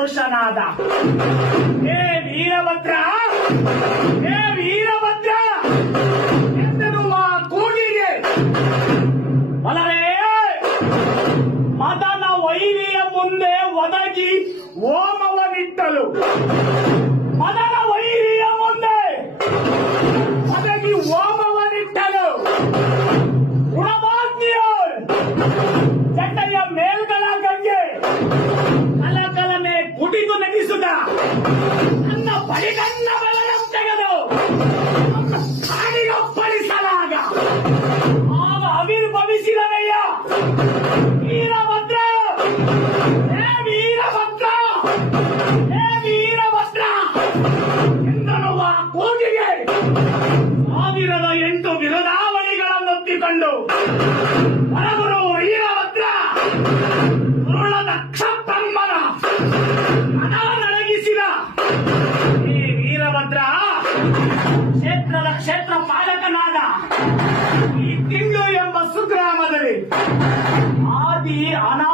ಪುರುಷನಾದ. ಹೇ ವೀರಭದ್ರ, ಹೇ ವೀರಭದ್ರ ಎನ್ನುವ ಕೂಗಿಗೆ ಬಲರೇ ಮದನ ವೈರಿಯ ಮುಂದೆ ಒದಗಿ ಹೋಮವನಿಟ್ಟಲು. ಮದನ ವೈರಿಯ ಮುಂದೆ ಒದಗಿ ಹೋಮವನಿಟ್ಟಲು. ಗುಣಮಾತ್ಮಿಯೋ ಚಟ್ಟೆಯ ಮೇಲ್ಗಳ ಗಂಗೆ ಕಲಕಲನೆ ಗುಡಿದು ನಗಿಸುತ್ತ ನನ್ನ ಬಳಿಗಣ್ಣ ಬಲರಂ ತೆಗೆದು ಕಾಡಿಗೊಪ್ಪಳಿಸಲಾಗ ಆಗ ಆವಿರ್ಭವಿಸಿದನಯ್ಯ ವೀರಭದ್ರ. ಹೇ ವೀರಭದ್ರ, ಹೇ ವೀರಭದ್ರ ಎಂದನುವ ಕೂಗಿಗೆ 1008 ಬಿರುದಾವಳಿಗಳನ್ನೊತ್ತಿಕೊಂಡು ಹೊರಗುರು ವೀರಭದ್ರ ದಕ್ಷ ಬ್ರಹ್ಮನ ಮನ ನಡಗಿಸಿದ. ಈ ವೀರಭದ್ರ ಕ್ಷೇತ್ರದ ಕ್ಷೇತ್ರ ಪಾಲಕನಾದ. ಈ ತಿಂಡು ಎಂಬ ಸುಗ್ರಾಮದಲ್ಲಿ ಆದಿ ಅನಾ